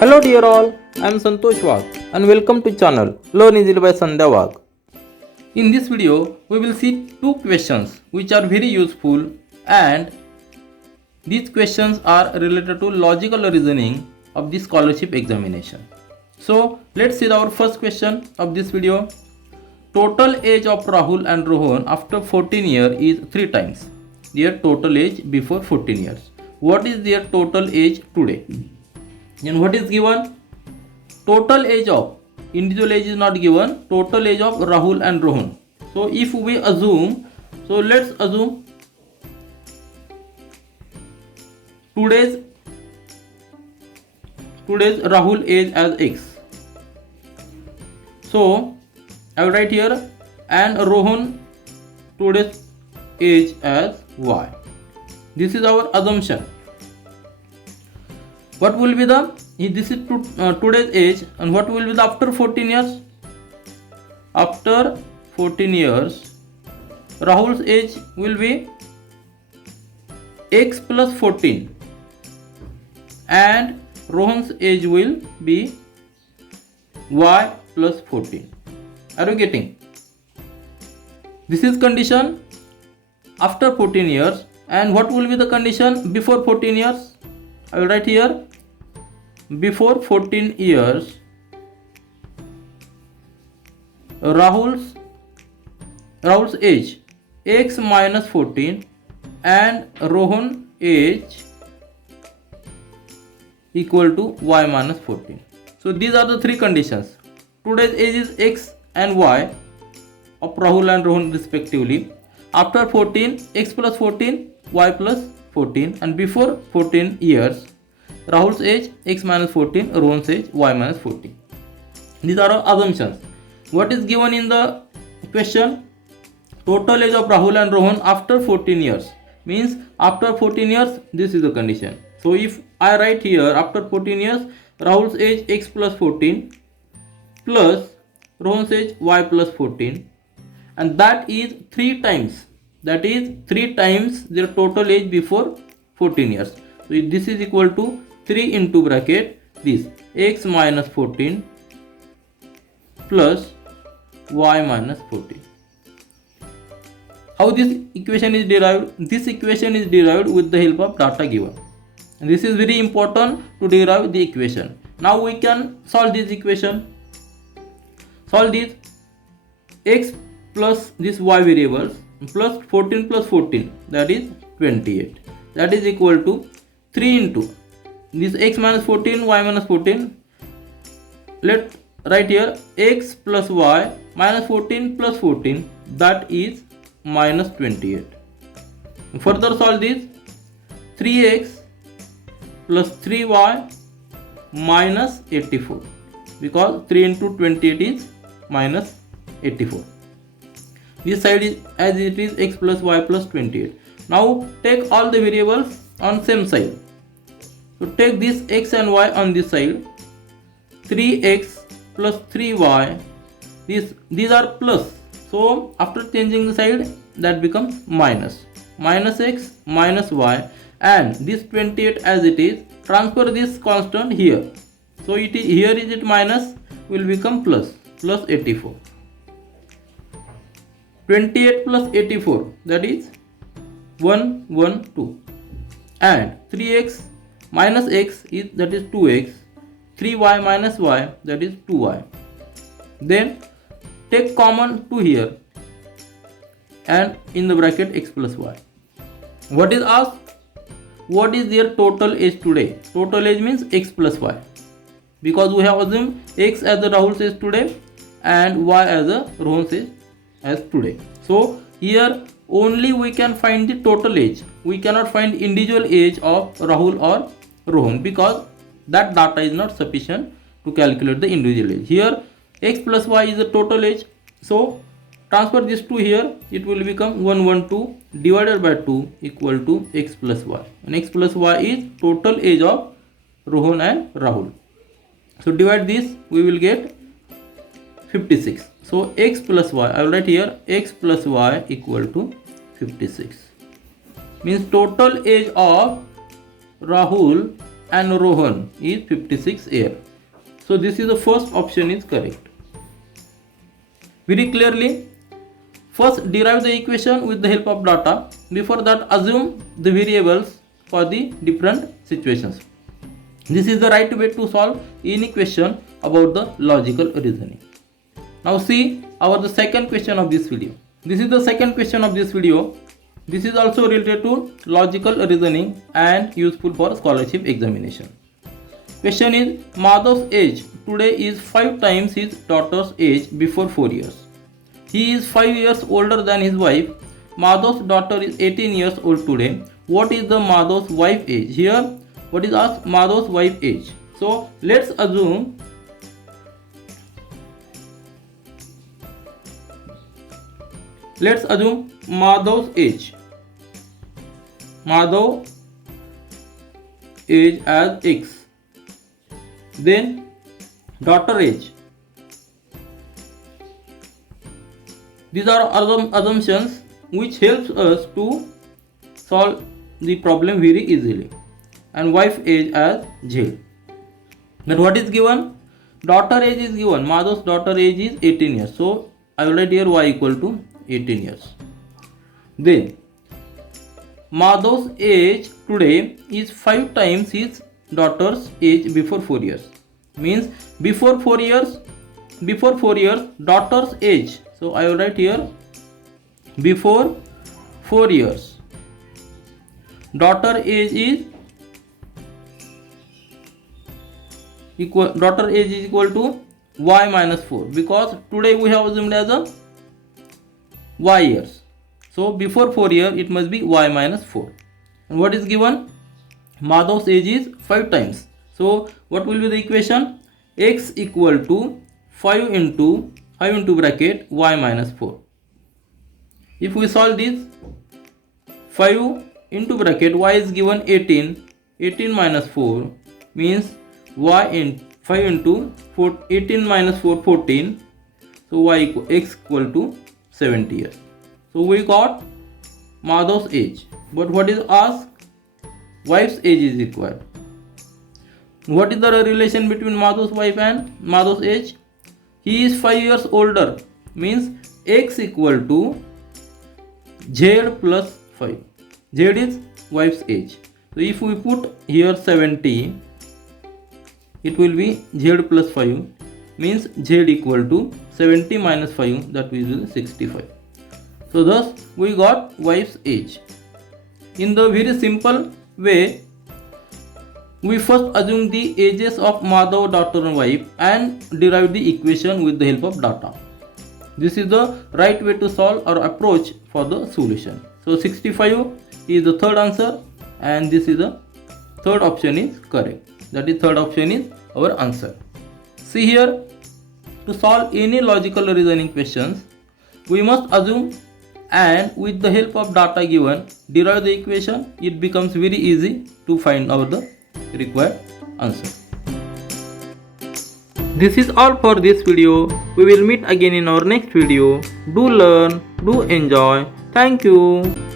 Hello dear all, I am Santosh Wagh and welcome to channel Learn Easily by Sandhya Wagh. In this video, we will see two questions which are very useful, and these questions are related to logical reasoning of the scholarship examination. So let's see our first question of this video. Total age of Rahul and Rohan after 14 years is 3 times their total age before 14 years. What is their total age today? And what is given? Total age of individual age is not given. Total age of Rahul and Rohan. So if we assume, so let's assume today's Rahul age as X. So I will write here, and Rohan today's age as Y. This is our assumption. What will be the, this is today's age, and what will be the after 14 years? After 14 years, Rahul's age will be X plus 14 and Rohan's age will be Y plus 14. Are you getting? This is condition after 14 years. And what will be the condition before 14 years? I will write here, before 14 years, Rahul's age X minus 14 and Rohan age equal to Y minus 14. So these are the three conditions. Today's age is X and Y of Rahul and Rohan respectively. After 14, X plus 14, Y plus 14, and before 14 years, Rahul's age X minus 14, Rohan's age Y minus 14. These are our assumptions. What is given in the question? Total age of Rahul and Rohan after 14 years. Means after 14 years, this is the condition. So if I write here, after 14 years, Rahul's age X plus 14 plus Rohan's age Y plus 14, and that is 3 times. That is 3 times their total age before 14 years. So this is equal to 3 into bracket this X minus 14 plus Y minus 14. How this equation is derived? This equation is derived with the help of data given. And this is very important to derive the equation. Now we can solve this equation. Solve this X plus this Y variables plus 14 plus 14, that is 28. That is equal to 3 into this X minus 14, Y minus 14. Let write here X plus Y minus 14 plus 14, that is minus 28. Further solve this 3X plus 3Y minus 84, because 3 into 28 is minus 84. This side is as it is X plus Y plus 28. Now take all the variables on same side. So take this X and Y on this side. 3X plus 3Y. These are plus. So after changing the side, that becomes minus. Minus X minus Y, and this 28 as it is. Transfer this constant here. So it is, here is it minus, will become plus 84. 28 plus 84, that is 112, and 3x minus x is, that is 2x, 3y minus y, that is 2y. Then take common 2 here, and in the bracket x plus y. What is asked? What is their total age today? Total age means x plus y, because we have assumed x as the Rahul's age today and y as the Rohan's age as today. So here only we can find the total age. We cannot find individual age of Rahul or Rohan, because that data is not sufficient to calculate the individual age. Here x plus y is the total age. So transfer this 2 here, it will become 112 divided by 2 equal to x plus y, and x plus y is total age of Rohan and Rahul. So divide this, we will get 56. So x plus y, I will write here x plus y equal to 56. Means total age of Rahul and Rohan is 56 years. So this is the first option is correct. Very clearly, first derive the equation with the help of data. Before that, assume the variables for the different situations. This is the right way to solve any question about the logical reasoning. Now see the second question of this video. This is the second question of this video. This is also related to logical reasoning and useful for scholarship examination. Question is, Madhav's age today is 5 times his daughter's age before 4 years. He is 5 years older than his wife. Madhav's daughter is 18 years old today. What is the Madhav's wife age? Here, what is asked? Madhav's wife age. So let's assume Madhav's age. Madhav age as X. Then daughter age. These are assumptions which helps us to solve the problem very easily. And wife age as Z. Then what is given? Daughter age is given. Madhav's daughter age is 18 years. So I will write here Y equal to 18 years. Then Madhav's age today is 5 times his daughter's age before 4 years. Means before 4 years daughter's age. So I will write here before 4 years daughter age is equal to Y minus 4, because today we have assumed as a Y years. So before 4 years it must be Y minus 4. And what is given? Madhav's age is 5 times. So what will be the equation? X equal to 5 into bracket Y minus 4. If we solve this, 5 into bracket Y is given 18. 18 minus 4 means Y in 5 into 4, 18 minus 4, 14. So X equal to 70 years. So we got Madhav's age. But what is asked? Wife's age is required. What is the relation between Madhav's wife and Madhav's age? He is 5 years older. Means X equal to Z plus 5. Z is wife's age. So if we put here 70, it will be Z plus 5. Means Z equal to 70 minus 5, that will be 65. So thus we got wife's age. In the very simple way, we first assume the ages of Madhav, daughter and wife and derive the equation with the help of data. This is the right way to solve or approach for the solution. So 65 is the third answer and this is the third option is correct. That is third option is our answer. See here, to solve any logical reasoning questions, we must assume and with the help of data given derive the equation. It becomes very easy to find out the required answer. This is all for this video. We will meet again in our next video. Do learn, do enjoy. Thank you.